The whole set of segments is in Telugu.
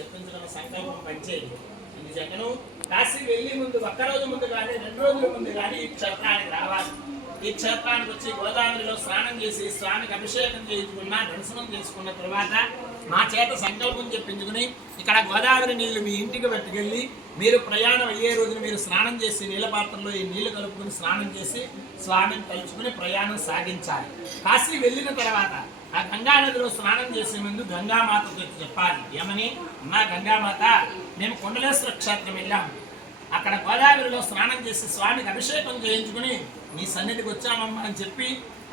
చెప్పించుకున్న సంకల్పం పనిచేయదు. ఇది జగను కాశీ వెళ్ళి ముందు ఒక్కరోజు ముందు కానీ 2 రోజుల ముందు కానీ ఈ క్షేత్రానికి రావాలి. ఈ క్షేత్రానికి వచ్చి గోదావరిలో స్నానం చేసి స్వామికి అభిషేకం చేసుకున్న దర్శనం చేసుకున్న తర్వాత మా చేత సంకల్పం చెప్పించుకుని ఇక్కడ గోదావరి నీళ్లు మీ ఇంటికి పట్టుకెళ్ళి మీరు ప్రయాణం అయ్యే రోజున మీరు స్నానం చేసి నీళ్ళ పాత్రలో ఈ నీళ్లు కలుపుకుని స్నానం చేసి స్వామిని తలుచుకుని ప్రయాణం సాగించాలి. కాశీ వెళ్ళిన తర్వాత ఆ గంగానదిలో స్నానం చేసే ముందు గంగామాతతో చెప్పాలి. ఏమని? అమ్మా గంగామాత, మేము కొండలేశ్వర క్షేత్రం వెళ్ళాం, అక్కడ గోదావరిలో స్నానం చేసి స్వామికి అభిషేకం చేయించుకుని మీ సన్నిధికి వచ్చామమ్మా అని చెప్పి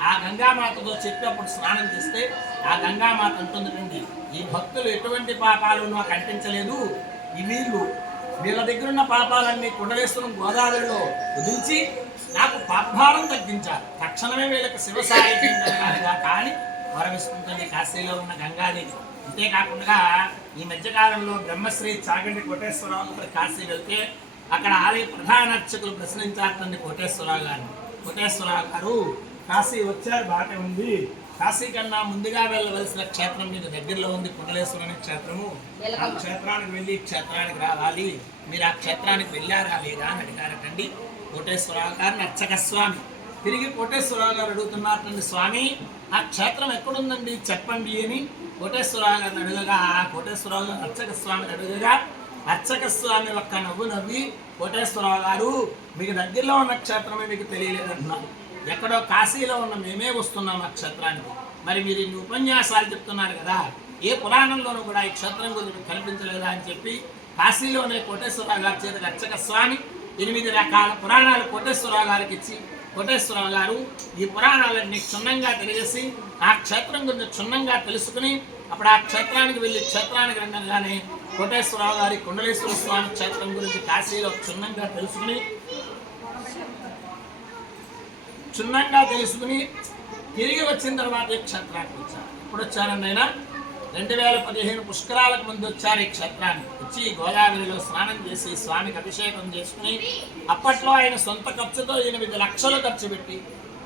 ఆ గంగామాతతో చెప్పి అప్పుడు స్నానం చేస్తే ఆ గంగామాత అంటుందండి, ఈ భక్తులు ఎటువంటి పాపాలు నాకు అంటించలేదు, ఈ వీళ్ళ దగ్గర ఉన్న పాపాలన్నీ కుండలేశ్వరం గోదావరిలో వదిలించి నాకు పాపభారం తగ్గించారు, తక్షణమే వీళ్ళకి శివసాహిత్యం జరగాలిగా కానీ వరమిస్తుంటుంది కాశీలో ఉన్న గంగాదేవి. అంతేకాకుండా ఈ మధ్యకాలంలో బ్రహ్మశ్రీ చాగంటి కోటేశ్వరరావు గారు కాశీ వెళ్తే అక్కడ ఆలయ ప్రధాన అర్చకులు ప్రశ్నించారండి కోటేశ్వరరావు గారిని. కోటేశ్వరరావు గారు కాశీ వచ్చారు, బాగా ఉంది, కాశీ కన్నా ముందుగా వెళ్ళవలసిన క్షేత్రం మీకు దగ్గరలో ఉంది కుండలేశ్వరం క్షేత్రము, ఆ క్షేత్రానికి వెళ్ళి క్షేత్రానికి రావాలి, మీరు ఆ క్షేత్రానికి వెళ్ళారా లేదా అని అడిగారటండి కోటేశ్వరరావు గారిని అర్చక స్వామి. తిరిగి కోటేశ్వరరావు గారు అడుగుతున్నారండి, స్వామి ఆ క్షేత్రం ఎక్కడుందండి చెప్పండి అని కోటేశ్వరరావు గారిని అడుగగా కోటేశ్వరరావు గారు అర్చక స్వామిని అడుగగా అర్చక స్వామి ఒక్క నవ్వు నవ్వి, కోటేశ్వరరావు గారు మీకు దగ్గరలో ఉన్న క్షేత్రమే మీకు తెలియలేదంటున్నారు, ఎక్కడో కాశీలో ఉన్న మేమే వస్తున్నాం ఆ క్షేత్రానికి, మరి మీరు ఇన్ని ఉపన్యాసాలు చెప్తున్నారు కదా, ఏ పురాణంలోనూ కూడా ఈ క్షేత్రం గురించి కనిపించలేదా అని చెప్పి కాశీలోనే కోటేశ్వరరావు గారి చేత అర్చక స్వామి 8 రకాల పురాణాలు కోటేశ్వరరావు గారికి ఇచ్చి కోటేశ్వరరావు గారు ఈ పురాణాలన్నీ క్షుణ్ణంగా తెలియజేసి ఆ క్షేత్రం గురించి క్షుణ్ణంగా తెలుసుకుని అప్పుడు ఆ క్షేత్రానికి వెళ్ళి క్షేత్రానికి రంగంగానే కోటేశ్వరరావు గారి కుండలేశ్వర స్వామి క్షేత్రం గురించి కాశీలో క్షుణ్ణంగా తెలుసుకుని తిరిగి వచ్చిన తర్వాత ఈ క్షేత్రానికి వచ్చారు. ఎప్పుడు వచ్చారండి ఆయన? 2015 పుష్కరాలకు ముందు వచ్చారు ఈ క్షేత్రానికి. వచ్చి గోదావరిలో స్నానం చేసి స్వామికి అభిషేకం చేసుకుని అప్పట్లో ఆయన సొంత ఖర్చుతో 8 లక్షలు ఖర్చు పెట్టి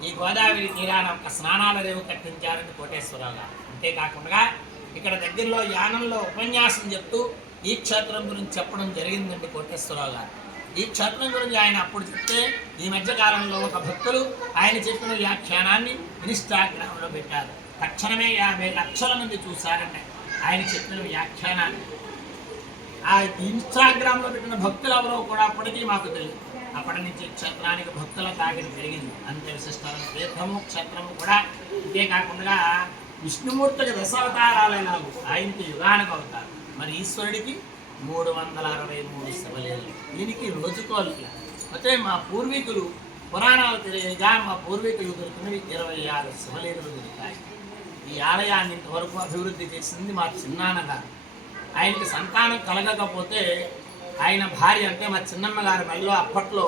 ఈ గోదావరి తీరాన ఒక స్నానాల రేవు కట్టించారని కోటేశ్వరరావు గారు. అంతేకాకుండా ఇక్కడ దగ్గరలో యానంలో ఉపన్యాసం చెప్తూ ఈ క్షేత్రం గురించి చెప్పడం జరిగిందండి కోటేశ్వరరావు గారు. ఈ క్షేత్రం గురించి ఆయన అప్పుడు చెప్తే ఈ మధ్యకాలంలో ఒక భక్తులు ఆయన చెప్పిన వ్యాఖ్యానాన్ని ఇన్స్టాగ్రామ్లో పెట్టారు. తక్షణమే 50 లక్షల మంది చూశారండి ఆయన చెప్పిన వ్యాఖ్యానాన్ని. ఆ ఇన్స్టాగ్రామ్లో పెట్టిన భక్తులు ఎవరో కూడా అప్పటికీ మాకు తెలియదు. అప్పటి నుంచి క్షేత్రానికి భక్తుల తాకిడి పెరిగింది. అంతే విశిష్టమైన తీర్థము క్షేత్రము కూడా. ఇంతేకాకుండా విష్ణుమూర్తికి 10 అవతారాలైనావు, ఆయనకి యుగానికి అవుతారు. మరి ఈశ్వరుడికి 363 శివలీలలు. దీనికి రోజుకోవాలి. అయితే మా పూర్వీకులు పురాణాలు తెలియగా మా పూర్వీకులు దొరికినవి 26 శివలీలలు దొరికాయి. ఈ ఆలయాన్ని ఇంతవరకు అభివృద్ధి చేసింది మా చిన్నాన్నగారు. ఆయనకి సంతానం కలగకపోతే ఆయన భార్య అంటే మా చిన్నమ్మ గారి మెడలో అప్పట్లో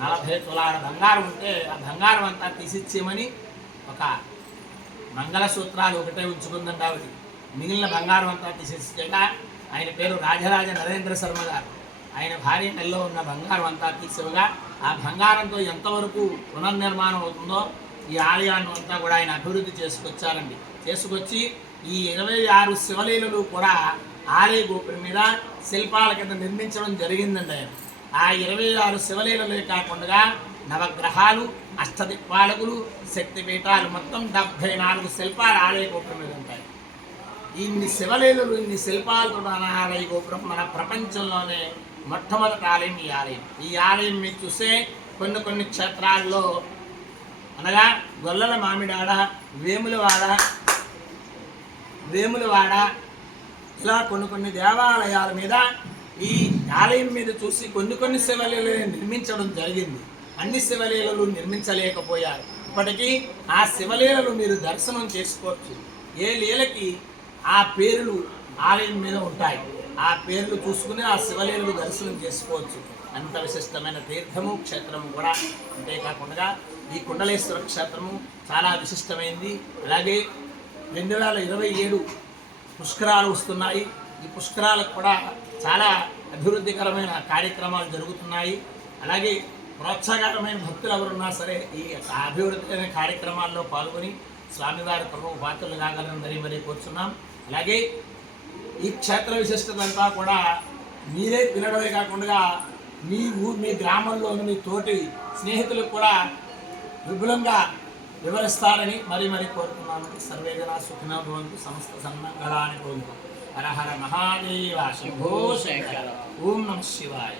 40 తులాల బంగారం ఉంటే ఆ బంగారం అంతా తీసిచ్చేయమని ఒక మంగళసూత్రాలు ఒకటే ఉంచుకుందండి ఆవిడ. మిగిలిన బంగారం అంతా తీసేసేగా ఆయన పేరు రాజరాజ నరేంద్ర శర్మ గారు. ఆయన భార్య నెలలో ఉన్న బంగారం అంతా తీసేవగా ఆ బంగారంతో ఎంతవరకు పునర్నిర్మాణం అవుతుందో ఈ ఆలయాన్ని అంతా కూడా ఆయన అభివృద్ధి చేసుకొచ్చి ఈ 26 శివలీలలు కూడా ఆలయ గోపురం మీద శిల్పాల కింద నిర్మించడం జరిగిందండి. ఆయన ఆ 26 శివలీలలే కాకుండా నవగ్రహాలు, అష్టదిక్పాలకులు, శక్తిపీఠాలు మొత్తం 74 శిల్పాలు ఆలయ గోపురం మీద ఉంటాయి. ఇన్ని శివలీలలు, ఇన్ని శిల్పాలతో ఆలయ గోపురం మన ప్రపంచంలోనే మొట్టమొదటి ఆలయం ఈ ఆలయం. ఈ ఆలయం మీరు చూసే కొన్ని క్షేత్రాల్లో అనగా గొల్లల మామిడాడ, వేములవాడ ఇలా కొన్ని దేవాలయాల మీద ఈ ఆలయం మీద చూసి కొన్ని శివలీలలు నిర్మించడం జరిగింది. అన్ని శివలీలలు నిర్మించలేకపోయారు. ఇప్పటికీ ఆ శివలీలలు మీరు దర్శనం చేసుకోవచ్చు. ఏ లీలకి ఆ పేర్లు ఆలయం మీద ఉంటాయి. ఆ పేర్లు చూసుకుని ఆ శివలీలలు దర్శనం చేసుకోవచ్చు. అంత విశిష్టమైన తీర్థము క్షేత్రము కూడా. అంతేకాకుండా ఈ కుండలేశ్వర క్షేత్రము చాలా విశిష్టమైంది. అలాగే 2027 పుష్కరాలు వస్తున్నాయి. ఈ పుష్కరాలకు కూడా చాలా అభివృద్ధికరమైన కార్యక్రమాలు జరుగుతున్నాయి. అలాగే ప్రోత్సాహకరమైన భక్తులు ఎవరున్నా సరే ఈ అభివృద్ధి కార్యక్రమాల్లో పాల్గొని స్వామివారి ప్రభు పాత్రలు కాగలని మరీ కోరుచున్నాం. అలాగే ఈ క్షేత్ర విశిష్టతంతా కూడా మీరే వినడమే కాకుండా మీ గ్రామంలోని మీ తోటి స్నేహితులకు కూడా విపులంగా వివరిస్తారని మరి కోరుతున్నాను. సర్వే జనా సుఖినో భవంతు, సమస్త సన్మంగళాని భవంతు. హర హర మహాదేవ, శంభో శంకర. ఓం నమః శివాయ.